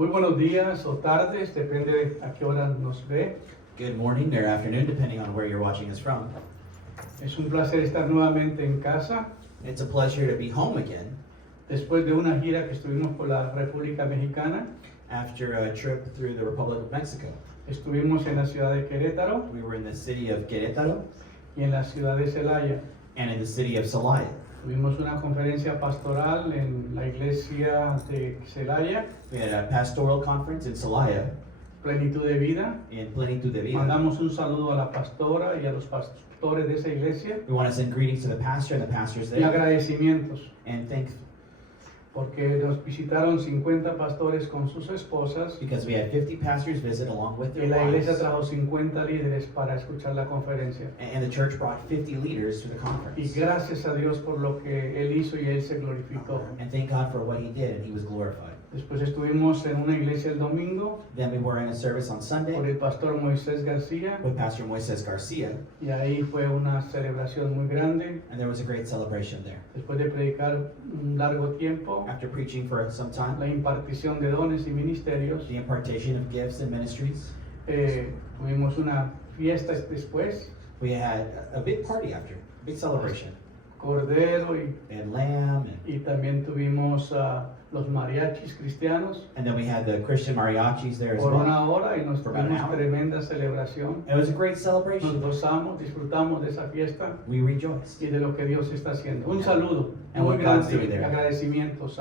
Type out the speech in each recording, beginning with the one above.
Muy buenos días o tardes, depende de a qué hora nos ve. Good morning or afternoon, depending on where you're watching us from. Es un placer estar nuevamente en casa It's a pleasure to be home again después de una gira que estuvimos por la República Mexicana. after a trip through the Republic of Mexico. Estuvimos en la ciudad de Querétaro We were in the city of Querétaro y en la ciudad de Celaya. and in the city of Celaya. Tuvimos una conferencia pastoral en la iglesia de Celaya, We had a pastoral conference in Celaya Plenitud de Vida. in Plenitud de Vida. Mandamos un saludo a la pastora y a los pastores de esa iglesia We want to send greetings to the pastor and the pastors y there agradecimientos and thank porque nos visitaron 50 pastores con sus esposas because we had 50 pastors visit along with y their la iglesia wives. trajo 50 líderes para escuchar la conferencia. And the church brought 50 leaders to the Y conference. gracias a Dios por lo que Él hizo y Él se glorificó. And thank God for what he did and he was glorified. Después estuvimos en una iglesia el domingo Then we were in a service on por Sunday el pastor Moisés García with Pastor Moises Garcia, y ahí fue una celebración muy grande. and there was a great celebration there. Después de predicar un largo tiempo, After preaching for some time, la impartición de dones y ministerios, the impartation of gifts and ministries, tuvimos una fiesta después, we had a big party after, big celebration. cordero And lamb, y también tuvimos los mariachis cristianos and then we had the Christian mariachis there as por well. una hora y nos For about an tuvimos hour. tremenda celebración. It was a great Nos celebration. gozamos, disfrutamos de esa fiesta We rejoiced. y de lo que Dios está haciendo. Un saludo And muy what God's grande doing y there. agradecimientos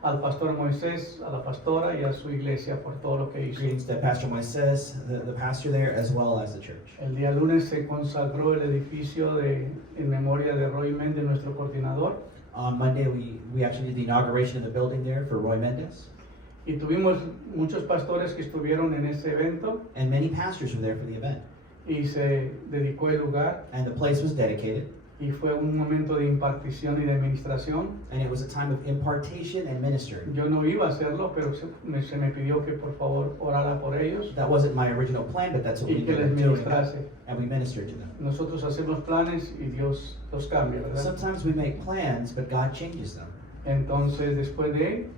al pastor Moisés, a la pastora y a su iglesia por todo lo que hizo. Greetings to Pastor Moises, the pastor there, as well as the church. El día lunes se consagró el edificio en memoria de Roy Méndez, nuestro coordinador, On Monday, we actually did the inauguration of the building there for Roy Mendez, y tuvimos muchos pastores que estuvieron en ese evento and many pastors were there for the event. y se dedicó el lugar And the place was dedicated, y fue un momento de impartición y de administración. and it was a time of impartation and ministering. Yo no iba a hacerlo, pero se me pidió que por favor orara por ellos That wasn't my original plan, but that's what we y que les ended up doing, ministrase. and we ministered to them. Nosotros hacemos planes y Dios los cambia, ¿verdad? Sometimes we make plans, but God changes them. Entonces, después de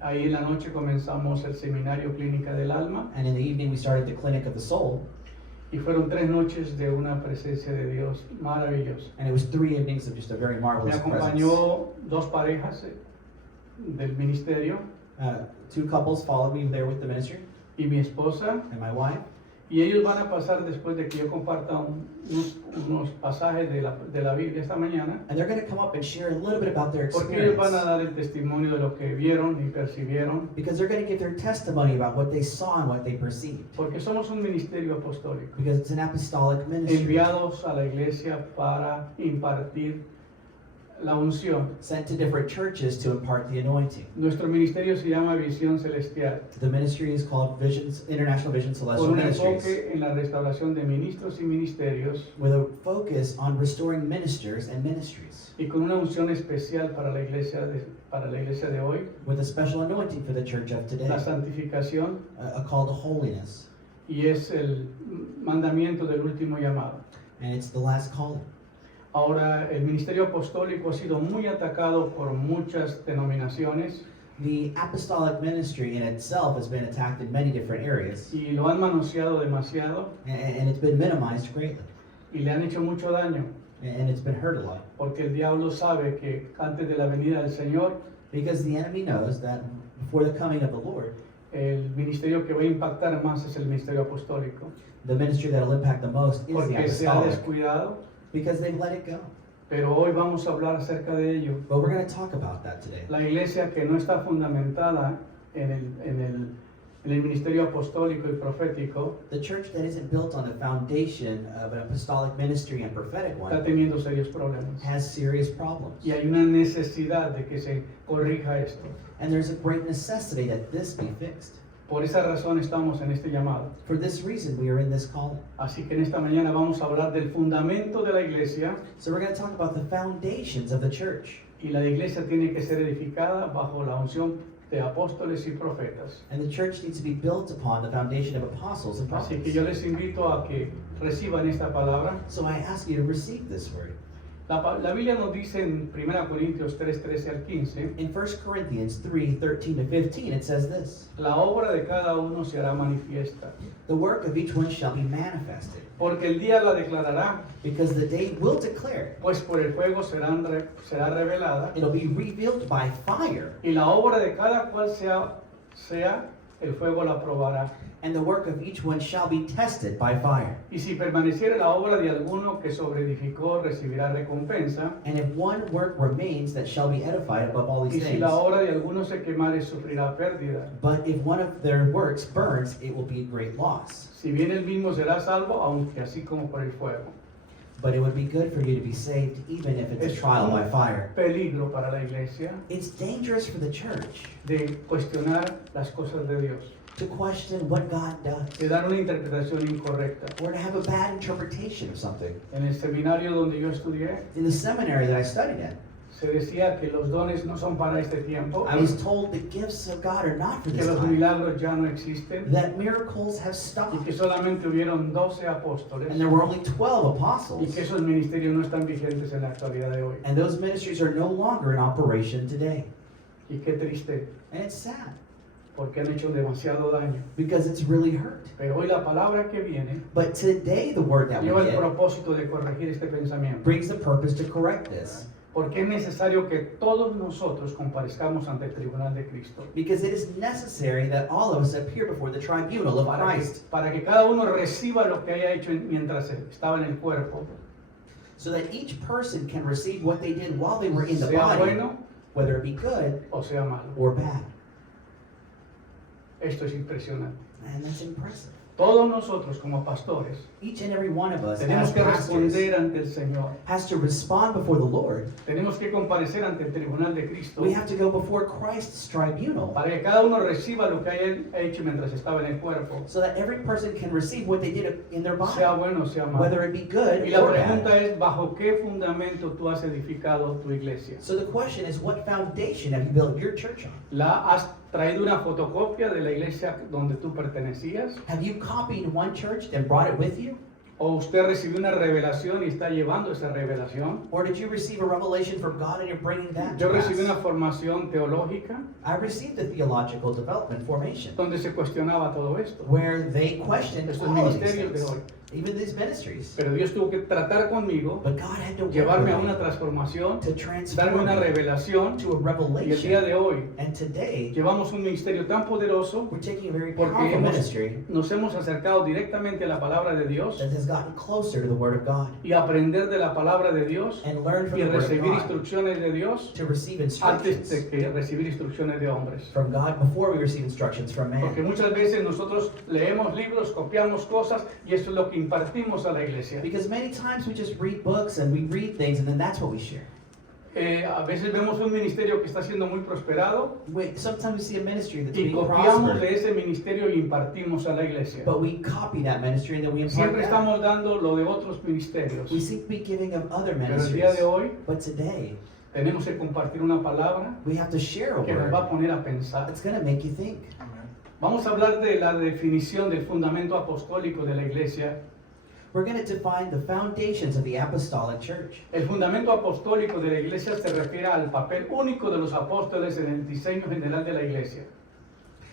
ahí en la noche comenzamos el seminario Clínica del Alma And in the evening, we started the Clinic of the Soul, y fueron 3 noches de una presencia de Dios maravillosa. and it was 3 evenings of just a very Me marvelous presence. acompañó 2 parejas del ministerio 2 couples followed me there with the ministry, y mi esposa, and my wife. y ellos van a pasar después de que yo comparta unos pasajes de la Biblia esta mañana, And they're going to come up and share a little bit about their porque ellos experience. van a dar el testimonio de lo que vieron y percibieron, Because they're going to give their testimony about what they saw and what they perceived. porque somos un ministerio apostólico, Because it's an apostolic ministry enviados a la iglesia para impartir la unción. sent to different churches to impart the anointing. Nuestro ministerio se llama Visión Celestial, The ministry is called International Vision con Celestial un Ministries, enfoque en la restauración de ministros y ministerios with a focus on restoring ministers and ministries, y con una unción especial para la iglesia de hoy, with a special anointing for the church of today, la santificación, a call to holiness, y es el mandamiento del último llamado. and it's the last calling. Ahora, el ministerio apostólico ha sido muy atacado por muchas denominaciones The apostolic ministry in itself has been attacked in many different areas, y lo han manoseado demasiado and it's been minimized greatly, y le han hecho mucho daño, and it's been hurt a lot. porque el diablo sabe que antes de la venida del Señor, Because the enemy knows that before the coming of the Lord, el ministerio que va a impactar más es el ministerio apostólico, the ministry that will impact the most is the porque se ha apostolic, descuidado, because they've let it go. pero hoy vamos a hablar acerca de ello. But we're going to talk about that today. La iglesia que no está fundamentada en el ministerio apostólico y profético The church that isn't built on the foundation of an apostolic ministry and prophetic está one teniendo serios problemas. has serious problems. Y hay una necesidad de que se corrija esto. And there's a great necessity that this be fixed. Por esa razón estamos en este llamado. For this reason, we are in this calling. Así que en esta mañana vamos a hablar del fundamento de la iglesia, So we're going to talk about the foundations of the church. y la iglesia tiene que ser edificada bajo la unción de apóstoles y profetas. And the church needs to be built upon the foundation of apostles and Así que prophets. yo les invito a que reciban esta palabra So I ask you to receive this word. La Biblia nos dice en 1 Corintios 3, 13 al 15, In 1 Corinthians 3:13-15, it says this: la obra de cada uno se hará manifiesta, The work of each one shall be manifested, porque el día la declarará, because the day will declare. pues por el fuego será revelada, It'll be revealed by fire, y la obra de cada cual sea, el fuego la probará. and the work of each one shall be tested by fire. Y si permaneciere la obra de alguno que sobreedificó, recibirá recompensa, And if one work remains that shall be edified above all y these si things, la obra de alguno se quemare, sufrirá pérdida. but if one of their works burns, it will be great loss. Si bien el mismo será salvo, aunque así como por el fuego. But it would be good for you to be saved, even if it's a trial by fire. Peligro para la iglesia It's dangerous for the church de cuestionar las cosas de Dios, to question what God does, de dar una interpretación incorrecta. or to have a bad interpretation of something. En el seminario donde yo estudié, In the seminary that I studied in, se decía que los dones no son para este tiempo, I was told the gifts of God are not for que this los time, milagros ya no existen, that miracles have y stopped, que solamente hubieron 12 apóstoles, and there were only 12 y apostles, que esos ministerios no están vigentes en la actualidad de hoy. and those ministries are no longer in operation today. Y qué triste, And it's sad, porque han hecho demasiado daño. because it's really hurt. Pero hoy la palabra que viene But today, the word that we lleva el get propósito de corregir este pensamiento. brings the purpose to correct this. Porque es necesario que todos nosotros comparezcamos ante el tribunal de Cristo. Because it is necessary that all of us appear before the tribunal of Christ, Para que cada uno reciba lo que haya hecho mientras estaba en el cuerpo, so that each person can receive what they did while they were in the sea body, bueno whether it be good o sea malo. or bad. Esto es impresionante. And that's impressive. Todos nosotros como pastores Each and every one of us as tenemos que pastors responder ante el Señor. has to respond before the Lord. Tenemos que comparecer ante el tribunal de Cristo We have to go before Christ's tribunal, para que cada uno reciba lo que haya hecho mientras estaba en el cuerpo, so that every person can receive what they did in their body, sea bueno o sea malo. whether it be good Y la or pregunta bad. es, ¿bajo qué fundamento tú has edificado tu iglesia? So the question is, what foundation have you built your church on? ¿La has traído una fotocopia de la iglesia donde tú pertenecías? Have you copied one church and brought it with you? ¿O usted recibió una revelación y está llevando esa revelación? Or did you receive a revelation from God and you're bringing that Yo to us? recibí una formación teológica I received a theological development formation donde se cuestionaba todo esto. where they questioned Estos all of these ministerios de things, hoy. even these ministries. Pero Dios tuvo que tratar conmigo, But God had to work llevarme a with una me transformación, to darme transform una me revelación. to a Y el día revelation. de hoy And today, llevamos un ministerio tan poderoso we're taking a very porque powerful ministry nos hemos acercado directamente a la palabra de Dios that has gotten closer to the Word of God y aprender de la palabra de Dios and learn from y the Word of recibir God instrucciones de Dios to receive antes instructions de que recibir instrucciones de hombres. from God before we receive instructions from Porque man. muchas veces nosotros leemos libros, copiamos cosas y eso es lo que impartimos a la iglesia. Because many times we just read books and we read things and then that's what we share. A veces vemos un ministerio que está siendo muy prosperado Sometimes we see a ministry that's y being copiamos prospered, de ese ministerio y impartimos a la iglesia. but we copy that ministry and then we impart Siempre that. estamos dando lo de otros ministerios. We seem to be giving of other Pero el día ministries, de hoy but today tenemos que compartir una palabra we have to share a que nos va a word poner a pensar. that's going to make you think. Vamos a hablar de la definición del fundamento apostólico de la iglesia. We're going to define the foundations of the apostolic church. El fundamento apostólico de la iglesia se refiere al papel único de los apóstoles en el diseño general de la iglesia.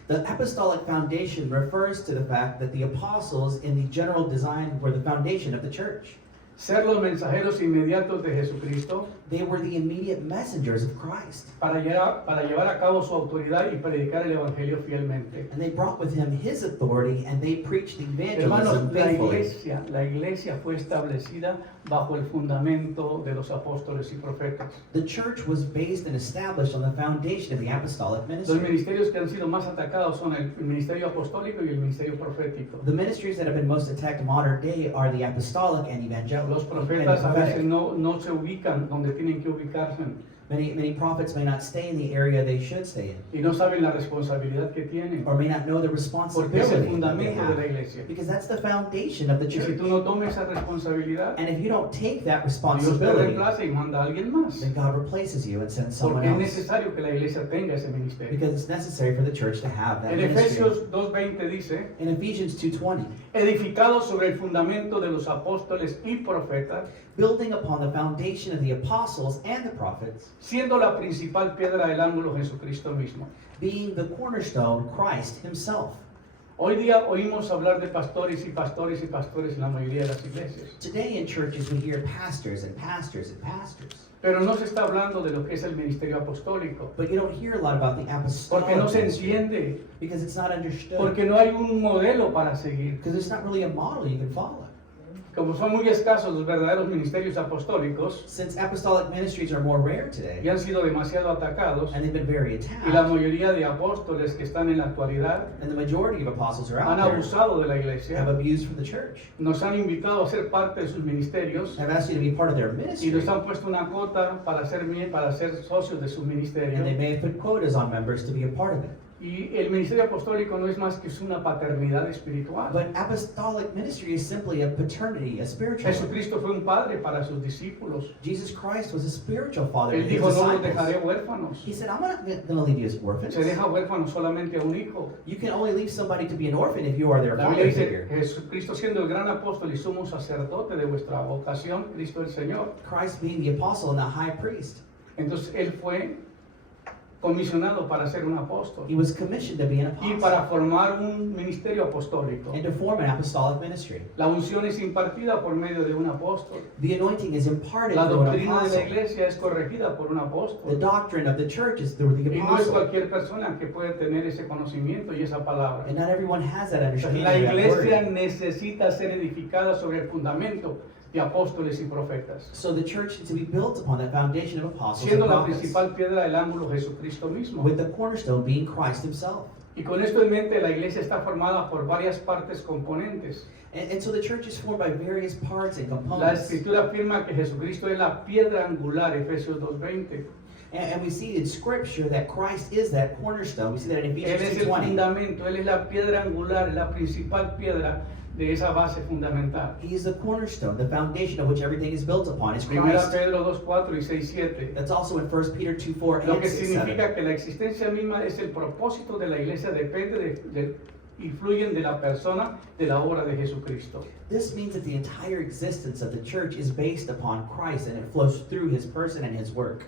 The apostolic foundation refers to the fact that the apostles in the general design were the foundation of the church. Ser los mensajeros inmediatos de Jesucristo They were the immediate messengers of Christ. para llevar a cabo su autoridad y predicar el evangelio fielmente. And they brought with him his authority and they preached the Hermanos, evangelism faithfully. la iglesia fue establecida bajo el fundamento de los apóstoles y profetas. The church was based and established on the foundation of the apostolic Los ministry. ministerios que han sido más atacados son el ministerio apostólico y el ministerio profético. The ministries that have been most attacked in modern day are the apostolic and evangelical. Los profetas a veces no se ubican donde tienen que ubicarse. Many prophets may not stay in the area they should stay in, y no saben la responsabilidad que tienen, or may not know the porque es el responsibility that they fundamento de la have, iglesia. because that's the foundation of the Y si church. tú no tomas esa responsabilidad, And if you don't take that Dios te responsibility, reemplaza y manda a alguien más, then God replaces you and sends someone porque es else, necesario que la iglesia tenga ese ministerio. because it's necessary for the church to have that En ministry. Efesios 2:20 dice, In Ephesians 2:20, edificados sobre el fundamento de los apóstoles y profetas, building upon the foundation of the apostles and the prophets, siendo la principal piedra del ángulo Jesucristo mismo. being the cornerstone, Christ himself. Hoy día oímos hablar de pastores y pastores y pastores en la mayoría de las iglesias, Today in churches we hear pastors and pastors and pastors, pero no se está hablando de lo que es el ministerio apostólico, but you don't hear a lot about the porque no apostolic se ministry entiende, because it's not understood, porque no hay un modelo para seguir. because there's not really a model you can follow. Como son muy escasos los verdaderos ministerios apostólicos Since apostolic ministries are more rare y today, han sido demasiado atacados, and they've been very y la attacked, mayoría de apóstoles que están en la actualidad and the majority of apostles are han out there abusado de la have iglesia, abused from the church, nos han invitado a ser parte de sus ministerios have asked you to be part of their y ministry, nos han puesto una cuota para ser socios de su and they ministerio. may have put quotas on members to be a part of it. Y el ministerio apostólico no es más que una paternidad espiritual. But apostolic ministry is simply a paternity, a spiritual. Jesucristo fue un padre para sus discípulos. Jesus Christ was a spiritual father Él to his dijo, no los disciples. dejaré huérfanos. He said, I'm not going to leave you as orphans. Se deja huérfano solamente a un hijo. You can only leave somebody to be an orphan if you are their La Biblia father dice, figure. Jesucristo siendo el gran apóstol y sumo sacerdote de vuestra vocación, Cristo el Señor. Christ being the apostle and the high priest. Entonces Él fue comisionado para ser un apóstol He was commissioned to be an y apostle para formar un ministerio apostólico. and to form an apostolic ministry. La unción es impartida por medio de un apóstol. The anointing is imparted La through an doctrina de la apostle. iglesia es corregida por un The apóstol. doctrine of the church is through the Y no es apostle. cualquier persona que puede tener ese conocimiento y esa palabra. And not everyone has that understanding La of that iglesia word. necesita ser edificada sobre el fundamento de apóstoles y profetas, So the church needs to be built upon that foundation of apostles and siendo la prophets, principal piedra del ángulo Jesucristo mismo. with the cornerstone being Christ himself. Y con esto en mente, la iglesia está formada por varias partes componentes. And so the church is formed by various parts and La components. escritura afirma que Jesucristo es la piedra angular, Efesios 2:20. And we see in Scripture that Christ is that cornerstone. We see that in Él Ephesians es el 2:20. fundamento, Él es la piedra angular, la principal piedra de esa base fundamental. He is the cornerstone, the foundation of which everything is built upon. It's Primera Christ. Pedro 2:4 y 6:7. That's also in 1 Peter 2:4 Lo and que 6:7. significa que la existencia misma es el propósito de la iglesia, depende influyen de la persona, de la obra de Jesucristo. This means that the entire existence of the church is based upon Christ and it flows through his person and his work.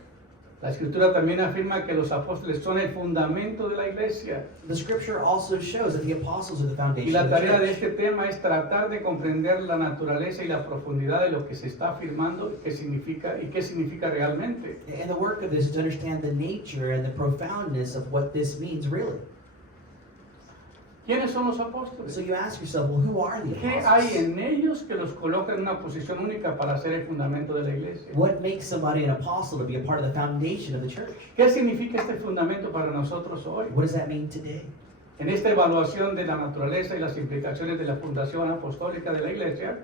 La escritura también afirma que los apóstoles son el fundamento de la iglesia. The scripture also shows that the apostles are the Y foundation la of the tarea de church. este tema es tratar de comprender la naturaleza y la profundidad de lo que se está afirmando qué significa realmente. And the work of this is to understand the nature and the profoundness of what this means really. ¿Quiénes son los apóstoles? So you ask yourself, well, who are the ¿Qué hay apostles? en ellos que los coloca en una posición única para ser el fundamento de la iglesia? What makes somebody an apostle to be a part of the foundation of the church? ¿Qué significa este fundamento para nosotros hoy? What does that mean today? En esta evaluación de la naturaleza y las implicaciones de la fundación apostólica de la iglesia,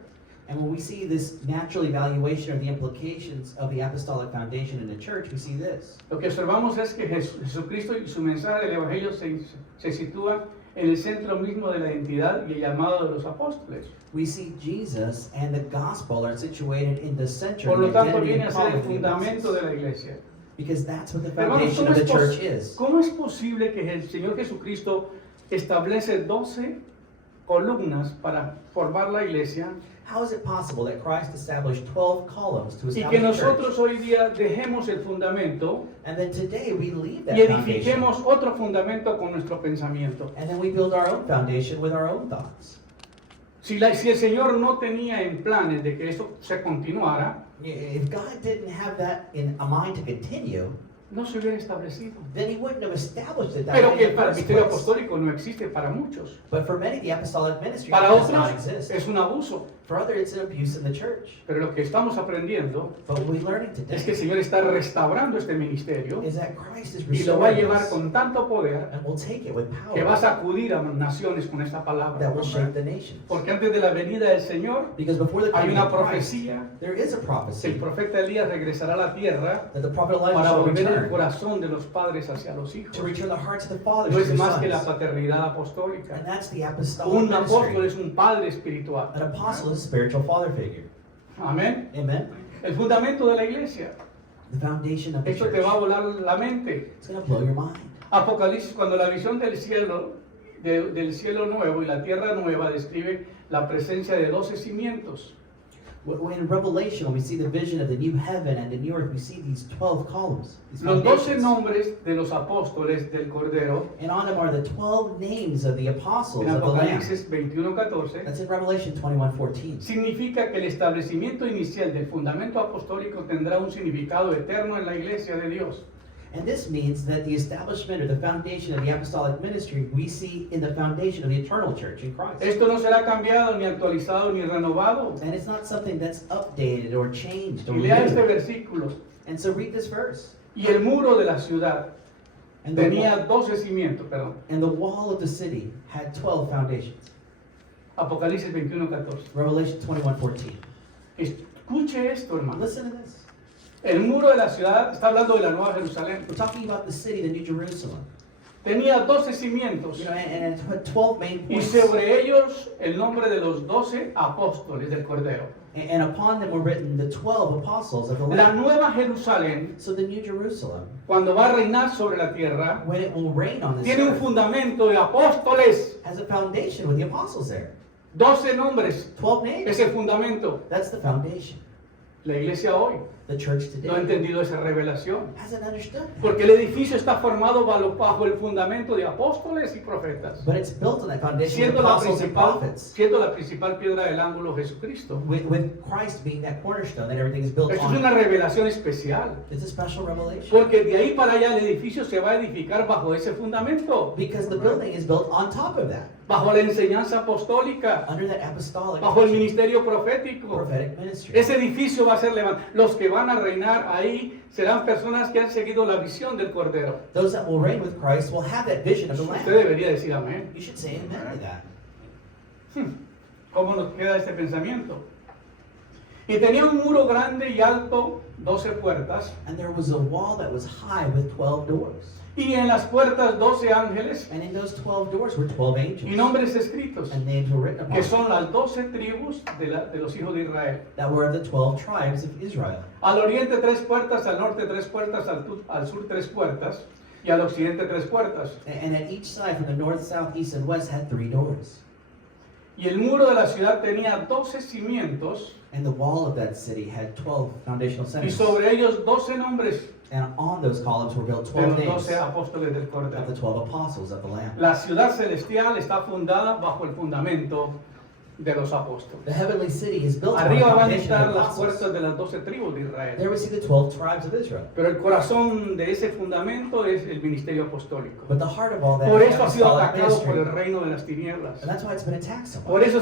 And when we see this natural evaluation of the implications of the apostolic foundation in the church, we see this. lo que observamos es que Jesucristo y su mensaje del Evangelio se sitúa en el centro mismo de la identidad y el llamado de los apóstoles. We see Jesus and the gospel are situated in the center Por of lo the tanto, identity viene and a ser calling el of the fundamento de apostles. la iglesia. Because that's what the Hermanos, foundation of the church is. ¿cómo es posible que el Señor Jesucristo establece 12 columnas para formar la iglesia How is it possible that Christ established 12 columns to y establish que a church? nosotros hoy día dejemos el fundamento And then today we leave that y foundation. edifiquemos otro fundamento con nuestro pensamiento? And then we build our own foundation with our own thoughts. Si el Señor no tenía en planes de que eso se continuara, If God didn't have that in a mind to continue, no se hubiera establecido. then he wouldn't have established it that Pero way que in el the first ministerio place. apostólico no existe para muchos. But for many, the apostolic ministry Para does not otros exist. es un abuso. For others, it's an abuse in the church. Pero lo que estamos aprendiendo But what we're learning es que el today Señor está restaurando este ministerio is that Christ is y lo va a restoring llevar us, con tanto poder and we'll take it with que va a power sacudir a naciones con esta palabra. that will shake the nations. Porque antes de la venida del Señor Because before the hay coming una of Christ, profecía there is a que el prophecy profeta Elías regresará a la tierra that the prophet Elijah para shall volver el return corazón de los padres hacia los hijos. to return the hearts of the fathers No to es their más que la sons. paternidad apostólica. And that's the apostolic Un apóstol ministry. es un padre espiritual. An apostle is a spiritual father figure. Amén. Amen. El fundamento de la iglesia. The foundation of the Esto church. te va a volar la mente. It's going to blow your mind. Apocalipsis, cuando la visión del cielo, del cielo nuevo y la tierra nueva describe la presencia de 12 cimientos. When in Revelation, when we see the vision of the new heaven and the new earth, we see these 12 columns, these Los 12 foundations. nombres de los apóstoles del Cordero And on them are the 12 names of the apostles en of the Lamb. Apocalipsis 21:14. That's in Revelation 21:14. Significa que el establecimiento inicial del fundamento apostólico tendrá un significado eterno en la iglesia de Dios. And this means that the establishment or the foundation of the apostolic ministry we see in the foundation of the eternal church in Christ. Esto no será cambiado, ni actualizado, ni renovado. And it's not something that's updated or changed or Y lea este renewed. versículo. And so read this verse. Y el muro de la ciudad And the, tenía 12 cimientos, perdón. and the wall of the city had 12 foundations. Apocalipsis 21:14. Revelation 21:14. Escuche esto, hermano. Listen to this. El muro de la ciudad está hablando de la Nueva Jerusalén. We're talking about the city, the New Jerusalem. Tenía 12 cimientos You know, and it had 12 main y points. sobre ellos el nombre de los 12 apóstoles del Cordero. And upon them were written the 12 apostles of the La Lamb. Nueva Jerusalén, So the New Jerusalem, cuando va a reinar sobre la tierra, when it will reign on this tiene un earth, fundamento de apóstoles. has a foundation with the apostles there. 12 nombres 12 names. es el fundamento. That's the foundation. La iglesia hoy The church no ha today entendido esa revelación. hasn't understood. Porque el edificio está formado bajo el fundamento de apóstoles y profetas. But it's built on that foundation with Siendo la apostles and principal, prophets. siendo la principal piedra del ángulo Jesucristo. With Christ being that cornerstone that everything is built Esto es una on. revelación especial. It's a special revelation. Porque de ahí para allá el edificio se va a edificar bajo ese fundamento. Because the building is built on top of that. Bajo la enseñanza apostólica. Under that apostolic Bajo el teaching, ministerio profético. prophetic ministry. Ese edificio va a ser levantado. Los que van a reinar ahí serán personas que han seguido la visión del Cordero. Those that will reign with Christ will have that vision of the Usted Lamb. debería decir amén. You should say amen to that. ¿Cómo nos queda este pensamiento? Y tenía un muro grande y alto, 12 puertas, And there was a wall that was high with 12 doors. y en las puertas 12 ángeles And in those 12 doors were 12 y angels. nombres escritos, And names were written upon que them son las 12 tribus de los hijos de Israel. that were of the 12 tribes of Israel. Al oriente 3 puertas, al norte 3 puertas, al sur 3 puertas, y al occidente 3 puertas. And at each side, from the north, south, east, and west, had 3 doors. Y el muro de la ciudad tenía 12 cimientos, And the wall of that city had 12 foundational y centers. sobre ellos 12 nombres And on those columns were built de 12 los names 12 apóstoles del of the Cordero. 12 apostles of the Lamb. La ciudad celestial está fundada bajo el fundamento de los apóstoles. The heavenly city is built on the Arriba van a foundation of estar the las apostles. puertas de las 12 tribus de There Israel. we see the 12 tribes of Israel. Pero el corazón de ese fundamento es el ministerio apostólico. But the heart of all that Por is eso ha sido apostolic atacado por el ministry. reino de las tinieblas. And that's why it's been attacked so Por much. eso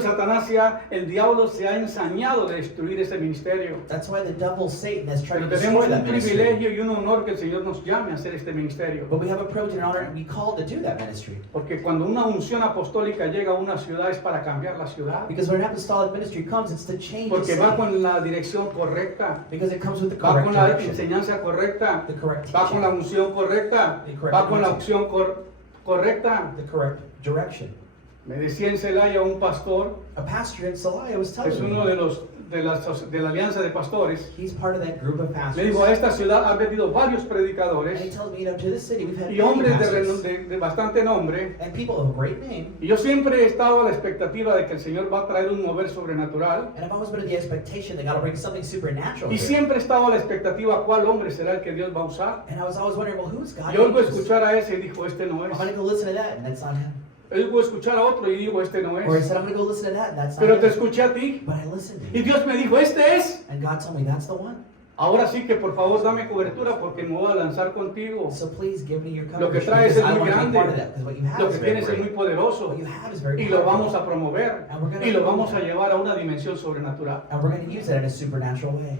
el diablo se ha ensañado de destruir ese ministerio. That's why the devil, Satan, has tried Pero to tenemos destroy un that ministry. privilegio y un honor que el Señor nos llame a hacer este ministerio. But we have a privilege and honor and be called to do that ministry. Porque cuando una unción apostólica llega a una ciudad es para cambiar la ciudad. Because when an apostolic ministry comes, it's to change the Porque va city. con la dirección correcta, Because it comes with the va correct con la direction, enseñanza correcta, the correct va con la teaching, unción correcta, The correct va con la anointing. opción correcta. the correct direction. Me decía en Celaya un pastor, A pastor in Celaya was es telling uno me, de la alianza de pastores, he's part of that group of le pastors. digo, a esta ciudad han venido varios And he predicadores tells me, to this city we've had y many hombres pastors de bastante nombre. and people of great name. Y yo siempre he estado a la expectativa de que el Señor va a traer un mover sobrenatural. And I've always been in the expectation that God will bring something supernatural Y here. siempre he estado a la expectativa cuál hombre será el que Dios va a usar. And I was always wondering, well, who's God? Y oigo used? escuchar a ese y dijo, este no I'm es. going to go listen to that, and that's not him. Oigo escuchar a otro y digo, este no Or he es. said, I'm going to go listen to that, and that's not Pero te him. escuché a ti But I listened to y him. Dios me dijo, este es. And God told me, that's the one. Ahora sí que por favor dame cobertura porque me voy a lanzar contigo. So please give me your Lo que coverage traes because es I muy want to be grande. part of that. Because what you have Lo is que very tienes es muy great. poderoso What you have is very y lo powerful. vamos a promover And we're gonna y lo promote vamos a that. llevar a una dimensión sobrenatural. And we're going to use that in a supernatural way.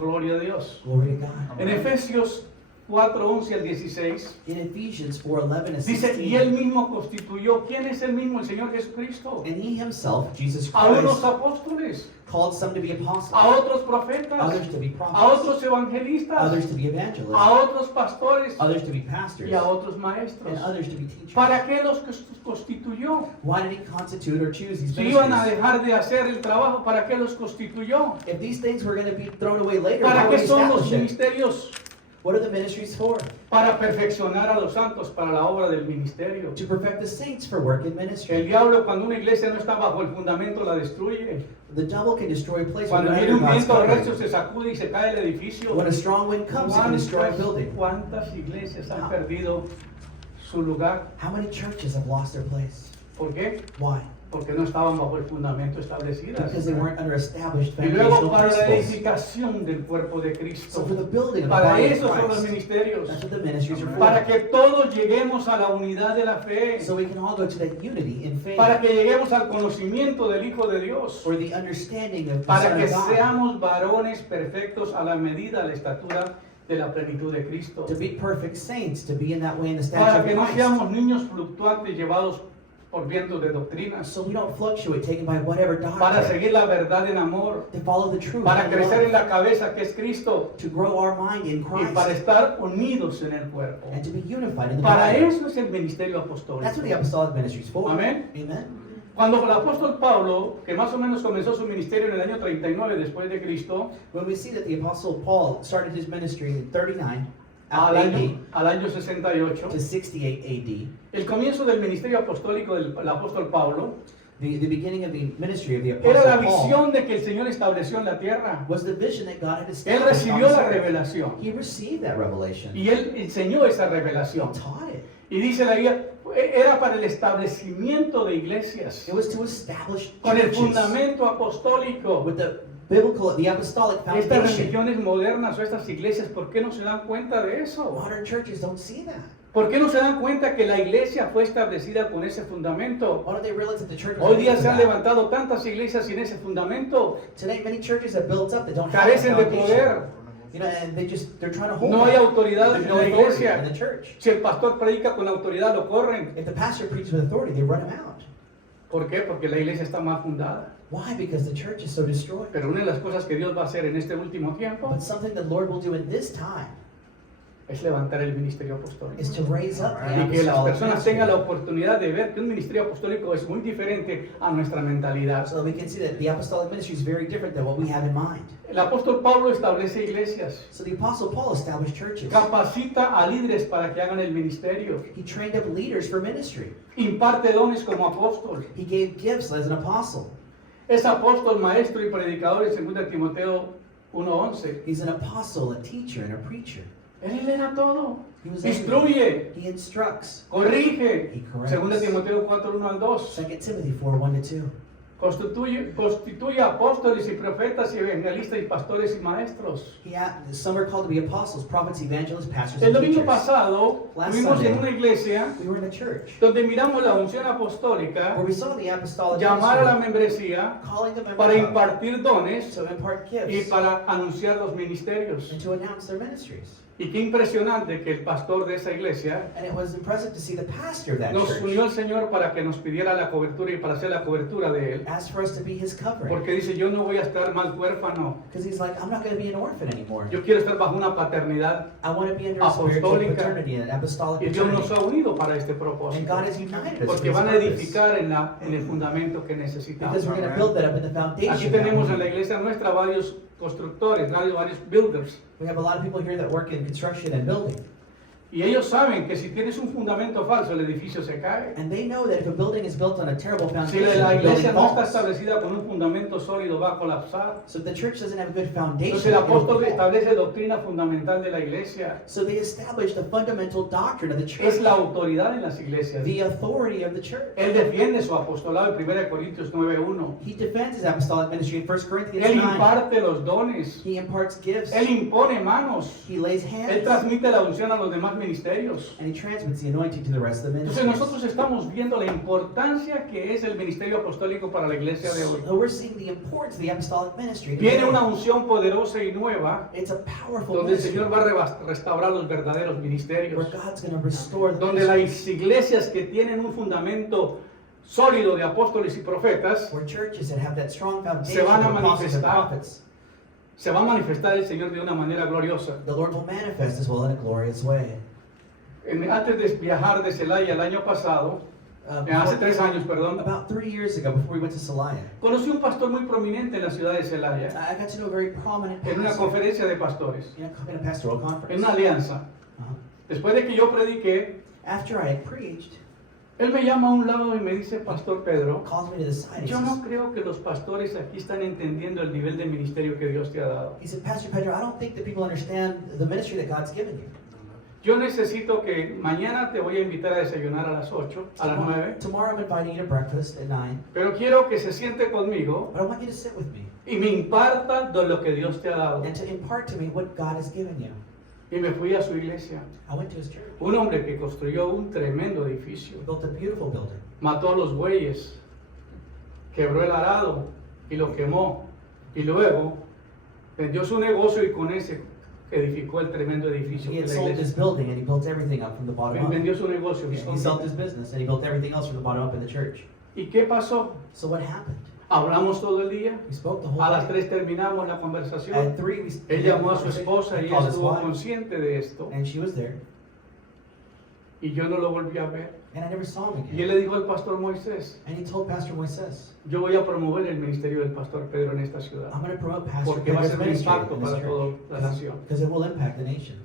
Gloria a Dios. Glory to God. En Efesios 4:11 al 16 In Ephesians 4:11 and dice, y él 16, mismo constituyó, ¿quién es el mismo? El Señor Jesucristo. and he himself, Jesus A unos Christ, apóstoles, called some to be apostles, a otros profetas, others to be a prophets, otros evangelistas, others to be a evangelists, otros pastores others to be pastors, y a otros maestros. and others to be teachers. ¿Para qué los constituyó? Why did he constitute or choose these Si iban a ministries? dejar de hacer el trabajo, ¿para qué los constituyó? If these things were going to be thrown away later, why ¿Para would qué he son los establish it? ministerios? What are the ministries for? Para perfeccionar a los santos para la obra del ministerio. To perfect the saints for work in El ministry. diablo, cuando una iglesia no está bajo el fundamento, la destruye. The devil can destroy a place Cuando when viene un God's viento covering. recio se sacude y se cae el edificio. When a strong wind comes, it can destroy a building. ¿Cuántas iglesias han How? perdido su lugar? How many churches have lost their place? ¿Por qué? Why? Porque no estaban bajo el fundamento establecidas. Because they weren't under established Y luego foundational para la principles. edificación del cuerpo de So Cristo. for the building of the Para body of eso son los Christ, ministerios. that's what the ministries are Para for. que todos lleguemos a la unidad de la fe. So we can all go to that unity in faith, Para que lleguemos al conocimiento del Hijo de Dios. or the understanding of the Para Son que of God, seamos varones perfectos a la medida, a la estatura de la plenitud de Cristo. to be perfect saints, to be in that way in the Para stature que no of Christ. seamos niños fluctuantes llevados por vientos de doctrinas. So we don't fluctuate, taken by whatever Para doctrine, seguir la verdad en amor. to follow the truth, Para in crecer en love, la cabeza que es Cristo. to grow our mind in Y para Christ, estar unidos en el cuerpo. and to be unified in the Para body. eso es el ministerio That's apostólico. what the apostolic ministry is for. Amén. Amen. Cuando el apóstol Pablo, que más o menos comenzó su ministerio en el año 39 después de Cristo, When we see that the apostle Paul started his ministry in 39 al AD año 68, to 68 AD, el comienzo del ministerio apostólico del apóstol Pablo the beginning of the ministry of the era la apostle Paul visión de que el Señor estableció en la tierra. was the vision that God had Él established on recibió this la earth. revelación He received that revelation. y él enseñó esa He revelación. taught it. Y dice la Biblia, era para el establecimiento de iglesias It was to establish con el churches fundamento apostólico. with the biblical, the apostolic Estas foundation. religiones modernas o estas iglesias, ¿por qué no se dan cuenta de eso? Modern churches don't see that. ¿Por qué no se dan cuenta que la iglesia fue establecida con ese fundamento? Why don't they realize that the church was Hoy día made for se han that? levantado tantas iglesias sin ese fundamento. Today, many churches have built up that don't have a Carecen de foundation. poder. You know, and they're trying to hold No hay that. autoridad There's en no la authority in iglesia. the church. Si el pastor predica con autoridad, lo corren. If the pastor preaches with authority, they run him out. ¿Por qué? Porque la iglesia está mal fundada. Why? Because the church is so destroyed. Pero una de las cosas que Dios va a hacer en este último tiempo But something the Lord will do in this time es levantar el ministerio apostólico. is to raise up the Y que las apostolic personas tengan la ministry, oportunidad de ver que un ministerio apostólico es muy diferente a nuestra mentalidad. so that we can see that the apostolic ministry is very different than what we have in mind. El apóstol Pablo establece iglesias, So the apostle Paul established churches. capacita a líderes para que hagan el ministerio, He trained up leaders for ministry. imparte dones como apóstol. He gave gifts as an apostle. Es apóstol, maestro y predicador en 2 Timoteo 1:11. He's an apostle, a teacher, and a preacher. Él era todo. He was Instruye, He instructs. corrige. He 2 corrects. Timoteo 4:1 al 2. 2 Timothy 4:1-2. Constituye apóstoles y profetas y evangelistas y pastores y maestros. Some are called to be apostles, prophets, evangelists, pastors, El and domingo teachers. pasado Last estuvimos en Sunday, una iglesia We were in a church donde miramos la unción where apostólica, we saw the apostolic llamar a la ministry membresía calling the members para up impartir dones to impart y gifts para anunciar los ministerios. and to announce their ministries. Y qué impresionante que el pastor de esa iglesia And it was impressive to see the pastor of that nos unió church al Señor para que nos pidiera la cobertura y para hacer la cobertura de él. asked for us to be his covering. Porque dice, yo no voy a estar más huérfano. Because he's like, I'm not going to be an orphan anymore. Yo quiero estar bajo una paternidad. I want to be under a spiritual Apostólica. paternity and an apostolic Y Dios nos paternity. ha unido para este And propósito. God has united us Porque for van a this purpose. edificar en el fundamento que necesitamos. Because we're going to build that up in the Aquí foundation. tenemos that en la we need. iglesia nuestra varios constructores, varios builders. We have a lot of people here that work in construction and building. Y ellos saben que si tienes un fundamento falso, el edificio se cae. And they know that if a building is built on a terrible Si foundation, la the iglesia building no está falls. establecida con un fundamento sólido, va a colapsar. So if the church doesn't have a good foundation, Entonces el it will apóstol fall. establece doctrina fundamental de la iglesia. So they established the fundamental doctrine of the church, Es la autoridad en las iglesias. the authority of the church. Él defiende su apostolado en 1 Corintios 9:1. He defends his apostolic ministry in 1 Corinthians Él 9. imparte los dones. He imparts gifts. Él impone manos. He lays Él hands. transmite la unción a los demás ministerios. And he transmits the anointing to the rest of the Entonces ministry. nosotros estamos viendo la importancia que es el ministerio apostólico para la iglesia de hoy. So we're seeing the importance of the apostolic ministry. Viene today. una unción poderosa y nueva It's a powerful donde el ministry Señor va a restaurar los verdaderos ministerios. where God's going to restore the Donde ministry. las iglesias que tienen un fundamento sólido de apóstoles y profetas, Where churches that have that strong Se foundation van a of apostles and manifestar. prophets, se va a manifestar el Señor de una manera gloriosa. the Lord will manifest as well in a glorious way. Antes de viajar de Celaya el año pasado, hace 3 años, perdón, About 3 years ago, before we went to Celaya, conocí un pastor muy prominente en la ciudad de Celaya, I got to know a very prominent en una pastor conferencia de pastores, in a pastoral en conference. una alianza. Uh-huh. Después de que yo prediqué, After I had preached, él me llama a un lado y me dice, Pastor Pedro, calls me to the side. He yo says, no creo que los pastores aquí están entendiendo el nivel de ministerio que Dios te ha dado. he said, Pastor Pedro, I don't think that people understand the ministry that God's given you. Yo necesito que mañana te voy a invitar a desayunar a las 8, a las 9, Tomorrow I'm inviting you to breakfast at 9, pero quiero que se siente conmigo but I want you to sit with me y me imparta de lo que Dios te ha dado. and to impart to me what God has given you. Y me fui a su iglesia. I went to his church. Un hombre que construyó un tremendo edificio, He built a beautiful building. mató a los bueyes, quebró el arado y lo quemó. Y luego vendió su negocio y con ese edificó el tremendo edificio He que had es la sold his iglesia. building and he built everything up from the bottom up. Vendió su negocio. Yeah, he sold his business and he built everything else from the bottom up in the church. ¿Y qué pasó? So what happened? Hablamos todo el día. We spoke the whole A las day. 3 terminamos la conversación. At 3 we Él llamó a su esposa y I called his estuvo wife, consciente de esto. and she was there, Y yo no lo volví a ver. and I never saw him Y él again. le dijo al pastor Moisés, And he told Pastor Moises, yo voy a promover el ministerio del pastor Pedro en esta ciudad. I'm going to promote Pastor Porque va a Pedro's ser un ministry impacto in this para toda church la nación. because it will impact the nation.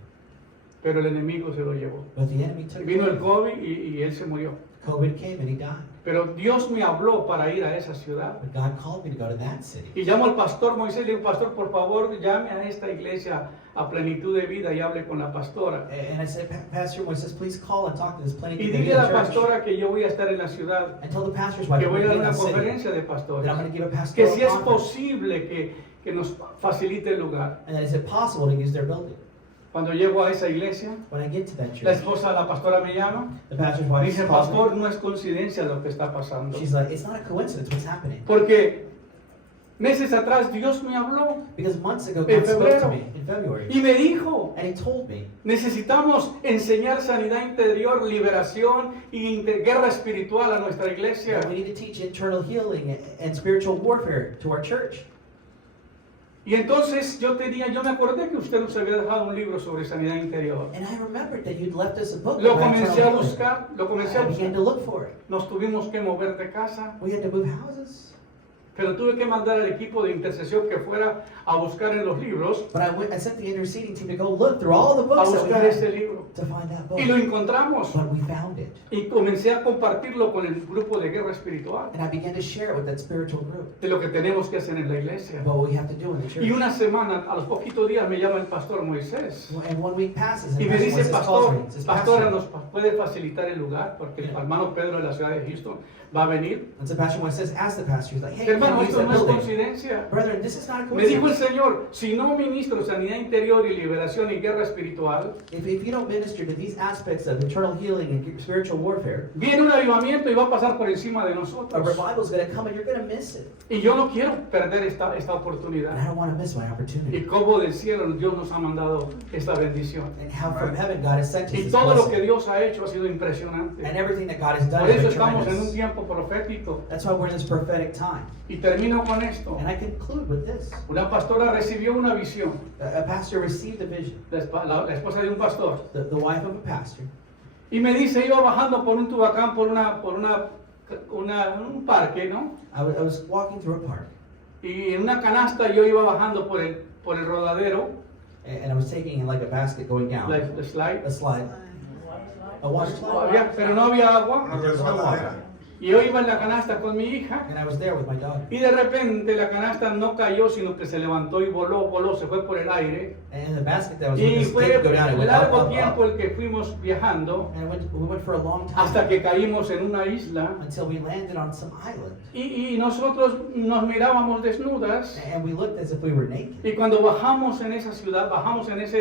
Pero el enemigo se lo llevó. But the enemy took Vino el it. COVID y él se murió. COVID came and he died. Pero Dios me habló para ir a esa ciudad. But God called me to go to that city. Y llamo al pastor Moisés, le digo, pastor, por favor, llame a esta iglesia a plenitud de vida y hable con la pastora. And I said, Pastor Moises, please call and talk to this plenty Y of dile a la church. pastora que yo voy a estar en la ciudad, And tell the pastor's wife que I'm voy a going dar to be una in that city, conferencia de that pastores, I'm going to give a que pastoral si es conference. posible que nos facilite el lugar. And that is it possible to use their building? Cuando llego a esa iglesia, When I get to that la church, esposa de la pastora me llama, the pastor's wife dice, calls me. pastor, no es coincidencia lo que está pasando. She's like, it's not a coincidence what's happening. Porque meses atrás Dios me habló Because months ago, En God spoke to febrero. me in February. y me dijo, And he told me, necesitamos enseñar sanidad interior, liberación y guerra espiritual a nuestra iglesia. that we need to teach internal healing and spiritual warfare to our church. Y entonces yo me acordé que usted nos había dejado un libro sobre sanidad interior. And I remembered that you'd left us a book Lo about comencé a internal healing. buscar, lo comencé a I began buscar. to look for it. Nos tuvimos que mover de casa, We had to move houses. pero tuve que mandar al equipo de intercesión que fuera a buscar en los libros, But I sent the interceding team to go look through all the a books that we buscar had ese libro. to find that book. Y lo encontramos. But we found it. Y comencé a compartirlo con el grupo de guerra espiritual, And I began to share it with that spiritual group. de lo que tenemos que hacer en la iglesia. What we have to do in the church. Y una semana, a los poquitos días, me llama el pastor Moisés. And 1 week passes and Y me Pastor dice, Moises calls pastor, me. He says, pastora, Pastor. ¿nos puede facilitar el lugar? Porque el hermano Pedro de la ciudad de Houston va a venir. And so Pastor Moises asked the pastor, he's like, hey, can Hermano, we use esto that no es building? coincidencia. Brethren, this is not a Me dijo el coincidence. Señor, si no ministro sanidad interior y liberación y guerra espiritual, If you don't minister to these aspects of internal healing and spiritual warfare, viene un avivamiento y va a pasar por encima de a nosotros. revival is going to come and you're going to miss it. Y yo no quiero perder esta And I oportunidad. don't want to miss my Y opportunity. como del cielo Dios nos ha mandado esta bendición. And how from heaven God has sent us Y this todo lo que blessing. Dios ha hecho ha sido impresionante. And everything that God has done Por has eso been estamos en un tremendous. tiempo profético. That's why we're in this prophetic time. Y termino con esto. And I conclude with this. Una pastora recibió una visión, A pastor received a vision, la esposa de un pastor, the wife of a pastor. y me dice, iba bajando por un tubacán, por un parque, ¿no? I was walking through a park Y en una canasta yo iba bajando por el rodadero, and I was taking like a basket going down, la slide, a slide, a water slide. pero no había agua. Una resbaladera. Y yo iba en la canasta con mi hija. And I was there with my daughter. Y de repente la canasta no cayó, sino que se levantó y voló, se fue por el aire. And the basket that was with Y us fue didn't go down. It went up, largo up, tiempo up. el que fuimos viajando And we went for a long time hasta que caímos en una isla. until we landed on some island. Y nosotros nos mirábamos desnudas. And we looked as if we were naked. Y cuando bajamos en esa ciudad, bajamos en esa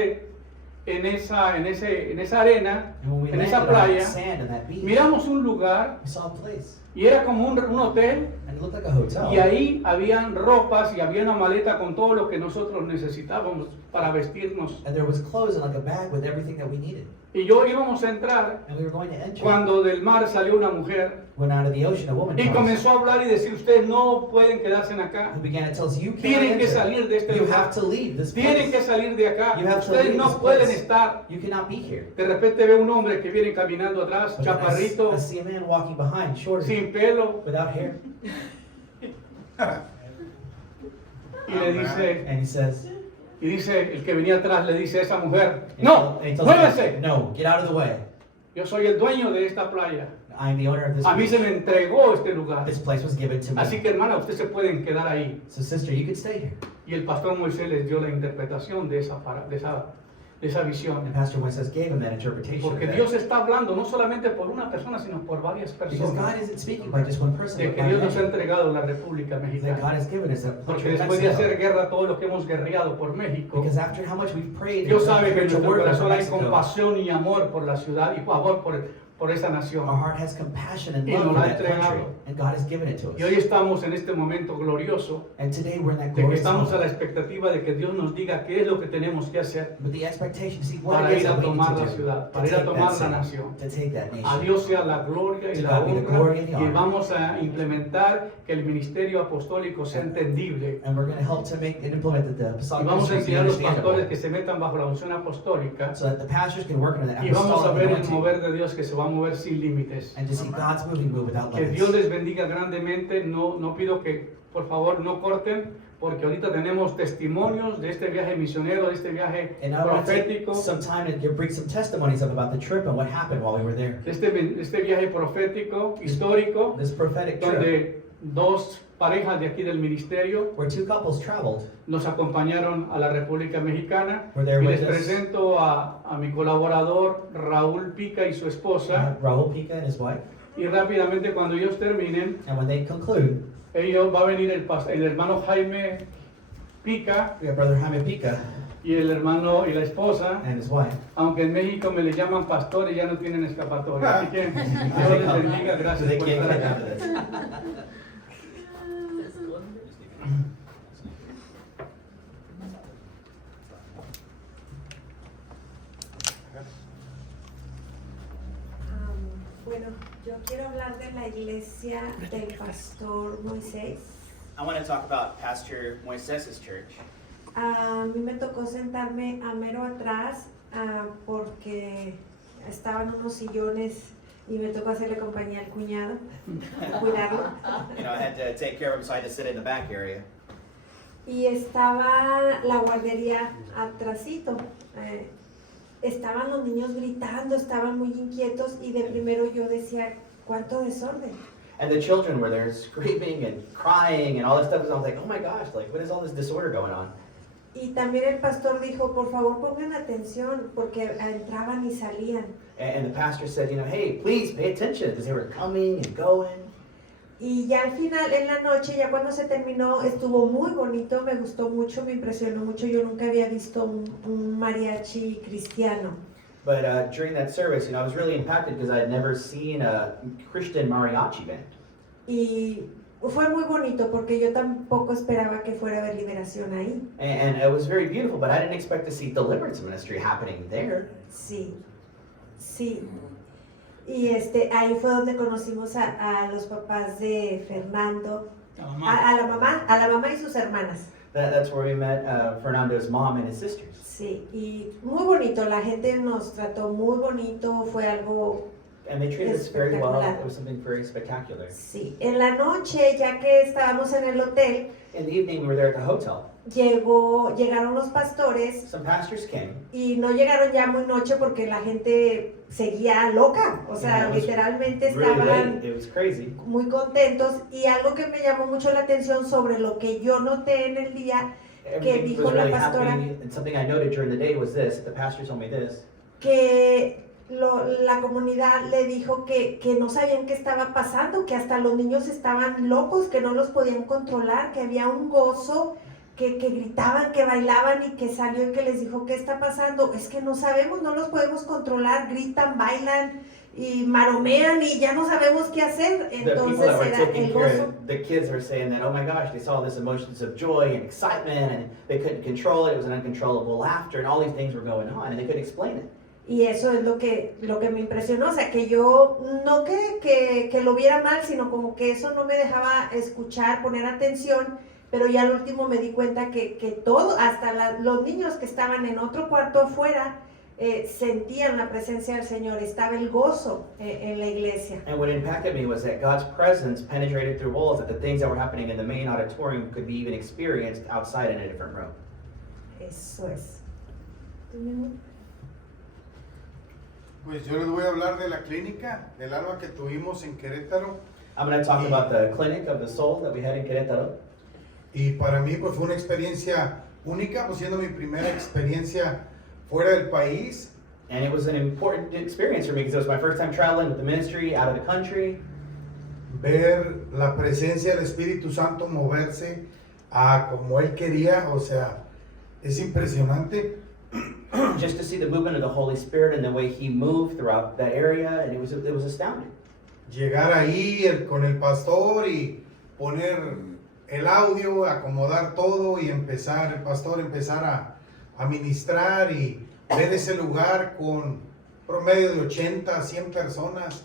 arena, And when we en landed esa on playa, that sand and that beach, miramos un lugar we saw a place. y era como un hotel. And it looked like a hotel. Y ahí habían ropas y había una maleta con todo lo que nosotros necesitábamos para vestirnos. And there was clothes and like a bag with everything that we needed. Y yo íbamos a entrar And we were going to enter. cuando del mar salió una mujer Went out of the ocean, a woman y comes, comenzó a hablar y decir, ustedes no pueden quedarse acá. who began to tell us, you can't Tienen que enter. salir de este You lugar. have to leave this Tienen que place. salir de acá. You have to Ustedes leave no this pueden place. estar. You cannot be here. De repente ve un hombre que viene caminando atrás, But then chaparrito, I see a man walking behind, short, sin pelo, without hair. y le dice, And he says, el que venía atrás le dice a esa mujer, and no, he tells me, muévese. no, get out of the way. Yo soy el dueño de esta playa. I'm the owner of this A mí beach. se me entregó este lugar. This place was given to me. Así que hermana, ustedes se pueden quedar ahí. So sister, you could stay here. Y el pastor Moisés les dio la interpretación de esa visión. And Pastor Moises gave him that interpretation. of Porque that. Dios está hablando no solamente por una persona, sino por varias Because personas. God isn't speaking by just one person, De but que by Dios nos ha many. entregado la República That God Mexicana. has given us a Porque country of después de hacer Mexico. guerra todo lo que hemos guerreado por México, Because after how much we've prayed Dios and sabe que en prepared to nuestro work for corazón hay Mexico, compasión y amor por la ciudad y favor por esa our nación. heart has compassion and Y love nos for la ha that country. entregado. And God has given it to Y hoy us. estamos en este momento glorioso And today we're in that de que glorious estamos a la moment. expectativa de que Dios nos diga qué es lo que tenemos que hacer With the expectation, see what para it is ir a that we need tomar to la do ciudad, to para ir a take tomar that la city, nación. to take that A nation. Dios sea la gloria y To la God be the honra glory and the y honor. vamos a implementar que el ministerio apostólico sea entendible And we're going to help to make and implement the y apostolic vamos a ministry enseñar a los understandable, pastores que se metan bajo la unción apostólica so that the pastors can work on the y vamos a apostolic ver el anointing mover de Dios que se va a mover sin límites. and to see God's moving move without Que Dios limits. les bendiga grandemente. No pido que por favor no corten porque ahorita tenemos testimonios de este viaje misionero, de este viaje And I want to profético, take some time to bring some testimonies up about the trip and what happened while we were there. de este viaje profético, histórico, This prophetic trip, donde dos parejas de aquí del ministerio where two couples traveled, nos acompañaron a la República Mexicana. were there Y with les us, presento a mi colaborador Raúl Pica y su esposa. Raul Pica and his wife. Y rápidamente cuando ellos terminen, And when they conclude, va a venir el hermano Jaime Pica we have Brother Jaime Pica y el hermano y la esposa. and his wife. Aunque en México me le llaman pastor y ya no tienen escapatoria. Así que Dios les bendiga. So Gracias they por can't estar get acá. out of this. Bueno, yo quiero hablar de la iglesia del pastor Moisés. I want to talk about Pastor Moises' church. A mí me tocó sentarme a mero atrás porque estaban unos sillones y me tocó hacerle compañía al cuñado, cuidarlo. You know, I had to take care of him, so I had to sit in the back area. Y estaba la guardería atrasito. Estaban los niños gritando, estaban muy inquietos y de primero yo decía, ¿cuánto desorden? And the children were there screaming and crying and all this stuff. And I was like, oh my gosh, like what is all this disorder going on? Y también el pastor dijo, por favor pongan atención porque entraban y salían. And the pastor said, you know, hey, please pay attention because they were coming and going. Y ya al final, en la noche, ya cuando se terminó, estuvo muy bonito, me gustó mucho, me impresionó mucho. Yo nunca había visto un mariachi cristiano. But during that service, you know, I was really impacted because I had never seen a Christian mariachi band. Y fue muy bonito porque yo tampoco esperaba que fuera a haber liberación ahí. And it was very beautiful, but I didn't expect to see deliverance ministry happening there. Sí, sí. Y ahí fue donde conocimos a los papás de Fernando, a la mamá y sus hermanas. That's where we met Fernando's mom and his sisters. Sí, y muy bonito, la gente nos trató muy bonito, fue algo And they treated us very well. Espectacular. It was something very spectacular. Sí, en la noche, ya que estábamos en el hotel, In the evening, we were there at the hotel. llegaron los pastores Some pastors came. y no llegaron ya muy noche porque la gente seguía loca, o sea, Yeah, it was literalmente Really estaban late. It was crazy. muy contentos y algo que me llamó mucho la atención sobre lo que yo noté en el día, Everything dijo was la really pastora? happy. And something I noted during the day was this. The pastor told me this. que la comunidad le dijo que no sabían qué estaba pasando, que hasta los niños estaban locos, que no los podían controlar, que había un gozo, que gritaban, que bailaban y que salió y que les dijo, ¿qué está pasando? Es que no sabemos, no los podemos controlar, gritan, bailan y maromean y ya no sabemos qué hacer. The people Entonces that were era taking el care gozo. of the kids were saying that, oh my gosh, they saw this emotions of joy and excitement and they couldn't control it. It was an uncontrollable laughter and all these things were going on and they couldn't explain it. Y eso es lo que me impresionó, o sea, que yo no que lo viera mal, sino como que eso no me dejaba escuchar, poner atención, pero ya al último me di cuenta que todo, hasta los niños que estaban en otro cuarto afuera, sentían la presencia del Señor, estaba el gozo en la iglesia. And what impacted me was that God's presence penetrated through walls, that the things that were happening in the main auditorium could be even experienced outside in a different room. Eso es. Pues yo les voy a hablar de la clínica del alma que tuvimos en Querétaro. I'm going to talk about the clinic of the soul that we had in Querétaro. Y para mí pues fue una experiencia única, pues siendo mi primera experiencia fuera del país. And it was an important experience for me because it was my first time traveling with the ministry out of the country. Ver la presencia del Espíritu Santo moverse a como Él quería, o sea, es impresionante. Just to see the movement of the Holy Spirit and the way He moved throughout that area, and it was astounding. Llegar ahí con el pastor y poner el audio, acomodar todo y empezar, el pastor empezar a ministrar y ver ese lugar con promedio de 80 a 100 personas,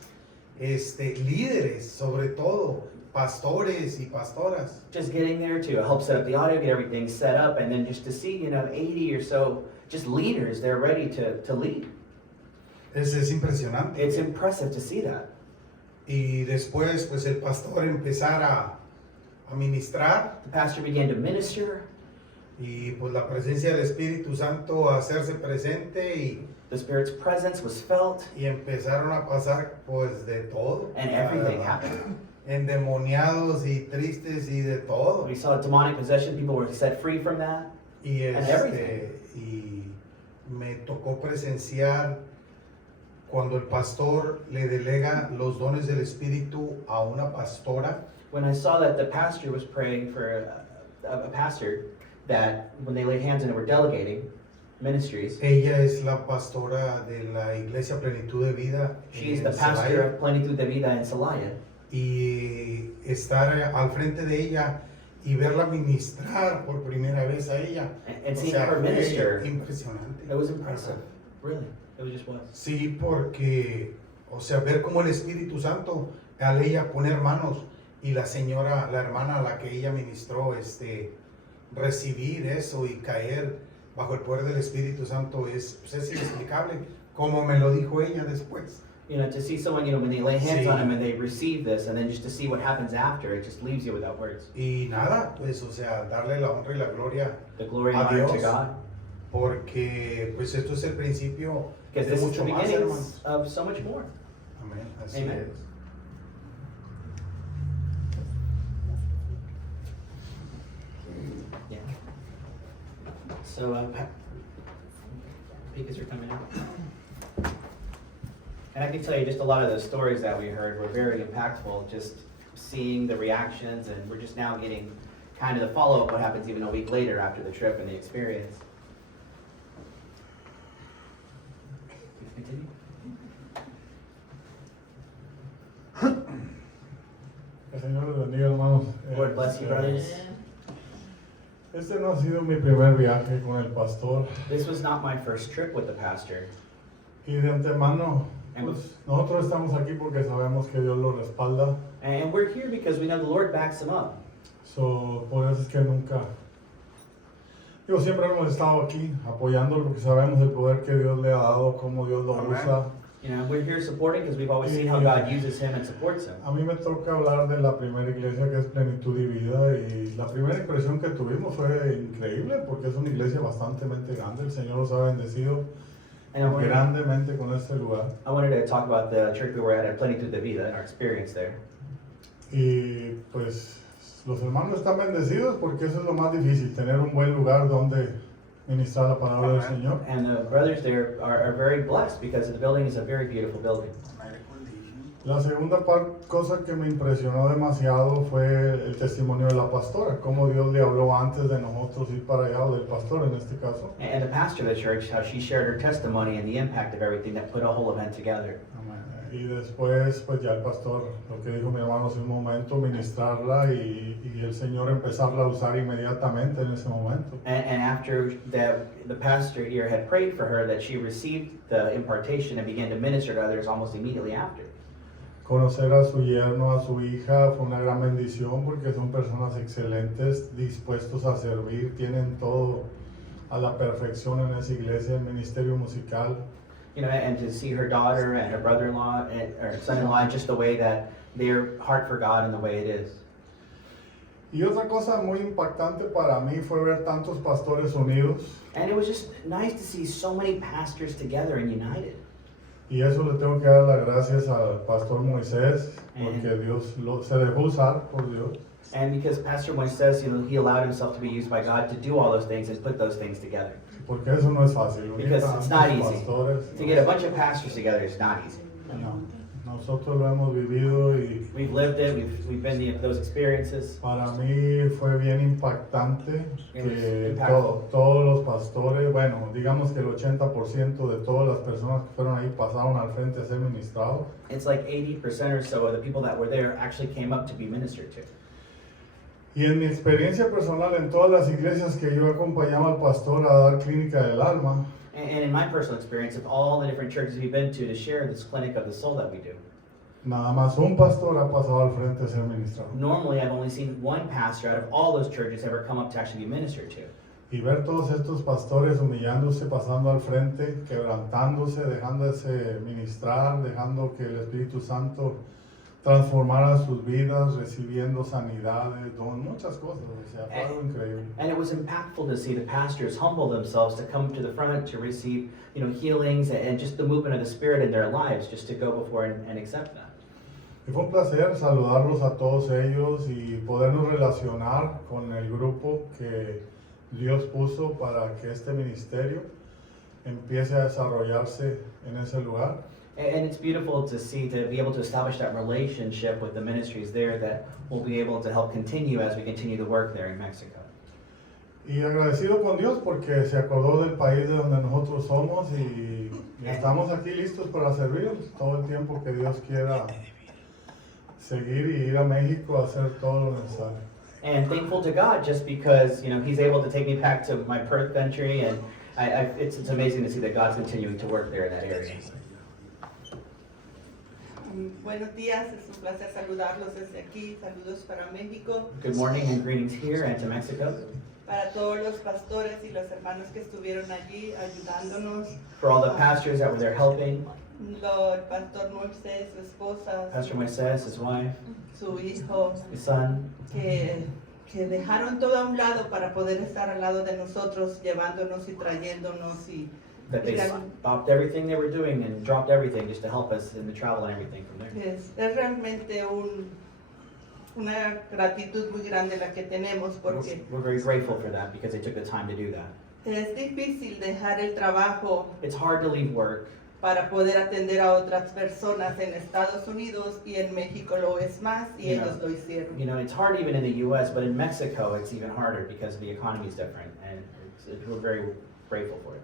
líderes sobre todo, pastores y pastoras. Just getting there to help set up the audio, get everything set up, and then just to see, 80 or so just leaders, they're ready to lead. Es impresionante. It's impressive to see that. Y después, pues el pastor empezar a ministrar The pastor began to minister. y pues la presencia del Espíritu Santo a hacerse presente The Spirit's presence was felt, y empezaron a pasar pues de todo. and everything happened. Endemoniados y tristes y de todo. We saw demonic possession, people were set free from that. Y And everything. y me tocó presenciar cuando el pastor le delega los dones del Espíritu a una pastora. When I saw that the pastor was praying for a pastor, that when they laid hands on it, were delegating ministries. Ella es la pastora de la Iglesia Plenitud de Vida. She's en the pastor Celaya. of Plenitud de Vida in Celaya. Y estar al frente de ella y verla ministrar por primera vez a ella. And O seeing sea, her fue minister, impresionante. it was impressive. Really, it just was. Sí, porque, o sea, ver cómo el Espíritu Santo al ella poner manos y la señora, la hermana a la que ella ministró, recibir eso y caer bajo el poder del Espíritu Santo es inexplicable, como me lo dijo ella después. To see someone, when they lay hands Sí. on them and they receive this, and then just to see what happens after, it just leaves you without words. Y nada, pues, o sea, darle la honra y la gloria, The glory and honor to Adiós. God, porque pues esto es el principio because de this is the mucho más, beginnings hermanos. of so much more. Amén, así Amen. es. Yeah. So, speakers are coming out. And I can tell you just a lot of those stories that we heard were very impactful, just seeing the reactions, and we're just now getting kind of the follow-up, what happens even a week later after the trip and the experience. Continue. El Señor les bendiga, hermanos. Lord bless you, brothers. Este no ha sido mi primer viaje con el pastor. This was not my first trip with the pastor. Y de antemano, And- pues, nosotros estamos aquí porque sabemos que Dios lo respalda. And we're here because we know the Lord backs him up. So, por eso es que nunca. Siempre hemos estado aquí apoyándolo porque sabemos el poder que Dios le ha dado, cómo Dios lo Amén. usa. You know, we're here supporting because we've always seen how God uses him and supports him. A mí me toca hablar de la primera iglesia que es Plenitud y Vida y la primera impresión que tuvimos fue increíble porque es una iglesia bastante grande, el Señor los ha bendecido And grandemente con este lugar. I wanted to talk about the church we were at Plenitud de Vida, our experience there. Y pues los hermanos están bendecidos porque eso es lo más difícil, tener un buen lugar donde ministrar la palabra del Señor. And the brothers there are very blessed because the building is a very beautiful building. La segunda cosa que me impresionó demasiado fue el testimonio de la pastora, cómo Dios le habló antes de nosotros ir para allá, o del pastor en este caso. And the pastor of the church, how she shared her testimony and the impact of everything that put a whole event together. Y después, pues ya el pastor, lo que dijo mi hermano hace un momento, ministrarla y el Señor empezarla a usar inmediatamente en ese momento. And after the pastor here had prayed for her, that she received the impartation and began to minister to others almost immediately after. Conocer a su yerno, a su hija, fue una gran bendición porque son personas excelentes, dispuestos a servir, tienen todo a la perfección en esa iglesia, el ministerio musical. You know, and to see her daughter and her brother-in-law and her son-in-law, just the way that their heart for God and the way it is. Y otra cosa muy impactante para mí fue ver tantos pastores unidos. And it was just nice to see so many pastors together and united. Y eso le tengo que dar las gracias al pastor Moisés, porque Dios se dejó usar por Dios. And because Pastor Moises, you know, he allowed himself to be used by God to do all those things and put those things together. Porque eso no es fácil. Because it's not easy. Pastores, To get a bunch of pastors together is not easy. no. Nosotros lo hemos vivido y We've lived it, we've been those experiences. para mí fue bien impactante que Impactful. todos los pastores, bueno, digamos que el 80% de todas las personas que fueron ahí pasaron al frente a ser ministrados. It's like 80% or so of the people that were there actually came up to be ministered to. Y en mi experiencia personal en todas las iglesias que yo acompañaba al pastor a dar clínica del alma, And in my personal experience of all the different churches we've been to share this clinic of the soul that we do, nada más un pastor ha pasado al frente a ser ministrado. normally I've only seen one pastor out of all those churches ever come up to actually be ministered to. Y ver todos estos pastores humillándose, pasando al frente, quebrantándose, dejándose ministrar, dejando que el Espíritu Santo transformara sus vidas, recibiendo sanidades, muchas cosas, o sea, fue algo increíble. And it was impactful to see the pastors humble themselves to come to the front to receive, you know, healings and just the movement of the Spirit in their lives, just to go before and accept that. Y fue un placer saludarlos a todos ellos y podernos relacionar con el grupo que Dios puso para que este ministerio empiece a desarrollarse en ese lugar. And it's beautiful to see, to be able to establish that relationship with the ministries there that will be able to help continue as we continue the work there in Mexico. Y agradecido con Dios porque se acordó del país de donde nosotros somos y estamos aquí listos para servir todo el tiempo que Dios quiera seguir y ir a México a hacer todo lo necesario. And thankful to God just because, you know, He's able to take me back to my Perth country, and it's amazing to see that God's continuing to work there in that area. Buenos días, es un placer saludarlos desde aquí. Saludos para México, Good morning and greetings here and to Mexico. para todos los pastores y los hermanos que estuvieron allí ayudándonos. For all the pastors that were there helping, El pastor Moisés, su esposa, Pastor Moises, his wife, su hijo, his son, que dejaron todo a un lado para poder estar al lado de nosotros, llevándonos y trayéndonos. Y that they stopped everything they were doing and dropped everything just to help us in the travel and everything from there. es realmente una gratitud muy grande la que tenemos, porque We're very grateful for that because they took the time to do that. es difícil dejar el trabajo It's hard to leave work para poder atender a otras personas en Estados Unidos, y en México lo es más, y Yeah. ellos lo hicieron. You know, it's hard even in the U.S., but in Mexico it's even harder because the economy is different, and we're very grateful for it.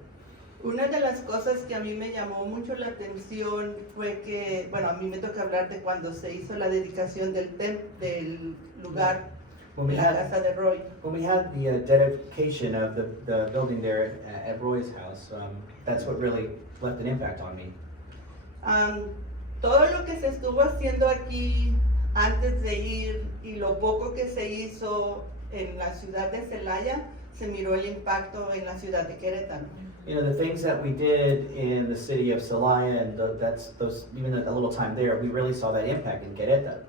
Una de las cosas que a mí me llamó mucho la atención fue que, bueno, a mí me toca hablar de cuando se hizo la dedicación del lugar, When we la had casa de Roy. when we had the dedication of the building there at Roy's house, that's what really left an impact on me. Todo lo que se estuvo haciendo aquí antes de ir y lo poco que se hizo en la ciudad de Celaya se miró el impacto en la ciudad de Querétaro. You know, the things that we did in the city of Celaya and even a little time there, we really saw that impact in Querétaro.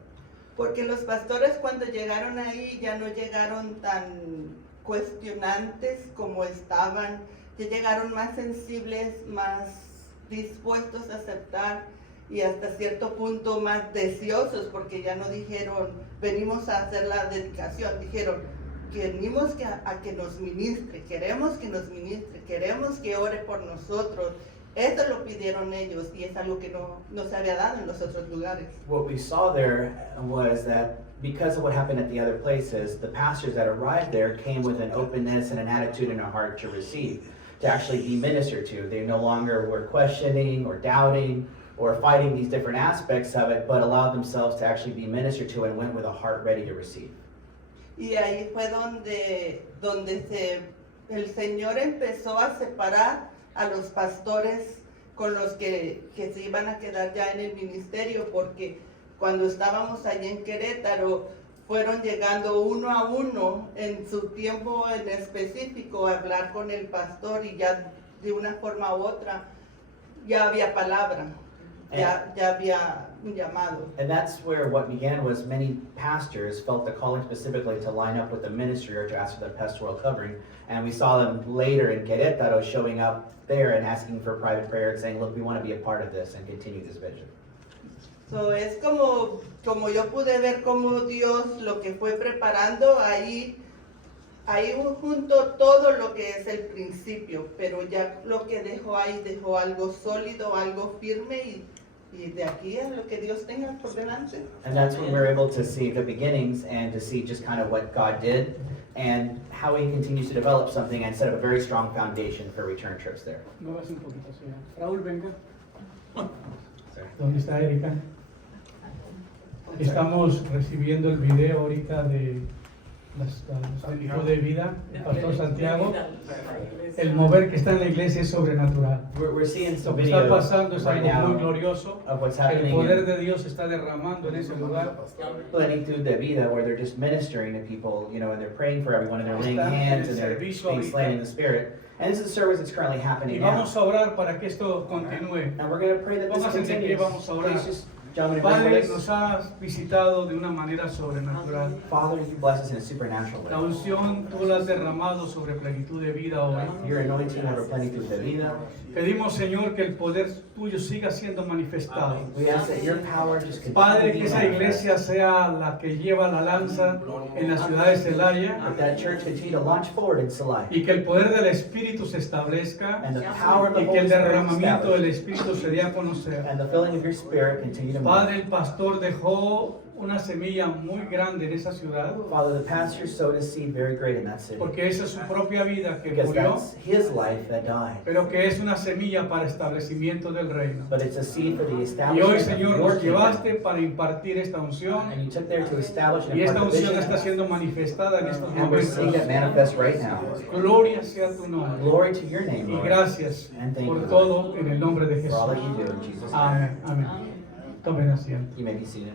Porque los pastores cuando llegaron ahí ya no llegaron tan cuestionantes como estaban, ya llegaron más sensibles, más dispuestos a aceptar y hasta cierto punto más deseosos, porque ya no dijeron venimos a hacer la dedicación, dijeron venimos a que nos ministre, queremos que nos ministre, queremos que ore por nosotros. Eso lo pidieron ellos y es algo que no se había dado en los otros lugares. What we saw there was that because of what happened at the other places, the pastors that arrived there came with an openness and an attitude and a heart to receive, to actually be ministered to. They no longer were questioning or doubting or fighting these different aspects of it, but allowed themselves to actually be ministered to and went with a heart ready to receive. Y ahí fue donde el Señor empezó a separar a los pastores con los que se iban a quedar ya en el ministerio, porque cuando estábamos allí en Querétaro fueron llegando uno a uno en su tiempo en específico a hablar con el pastor y ya de una forma u otra ya había palabra, ya había un llamado. And that's where what began was many pastors felt the calling specifically to line up with the ministry or to ask for the pastoral covering. And we saw them later in Querétaro showing up there and asking for private prayer and saying, look, we want to be a part of this and continue this vision. So, es como yo pude ver cómo Dios lo que fue preparando ahí junto todo lo que es el principio, pero ya lo que dejó ahí, dejó algo sólido, algo firme y de aquí a lo que Dios tenga por delante. And that's when we're able to see the beginnings and to see just kind of what God did and how He continues to develop something and set up a very strong foundation for return trips there. Muevas un poquito, señor. Raúl, venga. Sorry. ¿Dónde está Erika? Estamos recibiendo el video ahorita de el hijo de vida, el pastor Santiago. El mover que está en la iglesia es sobrenatural. We're seeing Lo some que está video pasando es right algo muy now glorioso. of what's El happening poder in de Dios se está derramando en ese lugar. Plenitud de Vida, where they're just ministering to people, you know, and they're praying for everyone and they're laying Están en hands el and they're servicio being ahorita. slain in the Spirit. And this is a service that's currently Y happening now. vamos a orar para que esto continúe. And we're going to pray that this Póngase de pie, continues. vamos a orar. Please just jump in Padre, place. nos has visitado de una manera sobrenatural. Father, you bless us in a supernatural La way. unción tú la has derramado sobre plenitud de vida hoy. Your anointing over plenitud de vida. Pedimos, Señor, que el poder tuyo siga siendo manifestado. We ask that your power just continue Padre, to que be esa manifest. iglesia sea la que lleva la lanza en la ciudad de Celaya That that church continue to launch forward in Celaya. y que el poder del Espíritu se establezca And the power of the y que Holy el Spirit derramamiento del establish. Espíritu se dé a conocer. And the filling of your Spirit continue to move. Padre, el pastor dejó una semilla muy grande en esa ciudad Father, the pastor sowed a seed very great in that city. porque esa es su propia vida que Because murió, that's his life that died. pero que es una semilla para establecimiento del reino. But it's a seed for the Y establishment hoy, of Señor, your nos kingdom. llevaste para impartir esta unción And you took there to establish and y esta impart the unción vision. está siendo manifestada en estos And we're seeing it momentos. manifest right now. Gloria sea tu nombre. Glory to your name, Y Lord. gracias And thank por you, todo en el nombre de for all Jesús. that you do in Jesus' name. Amén. Amén. Tomen asiento. You may be seated.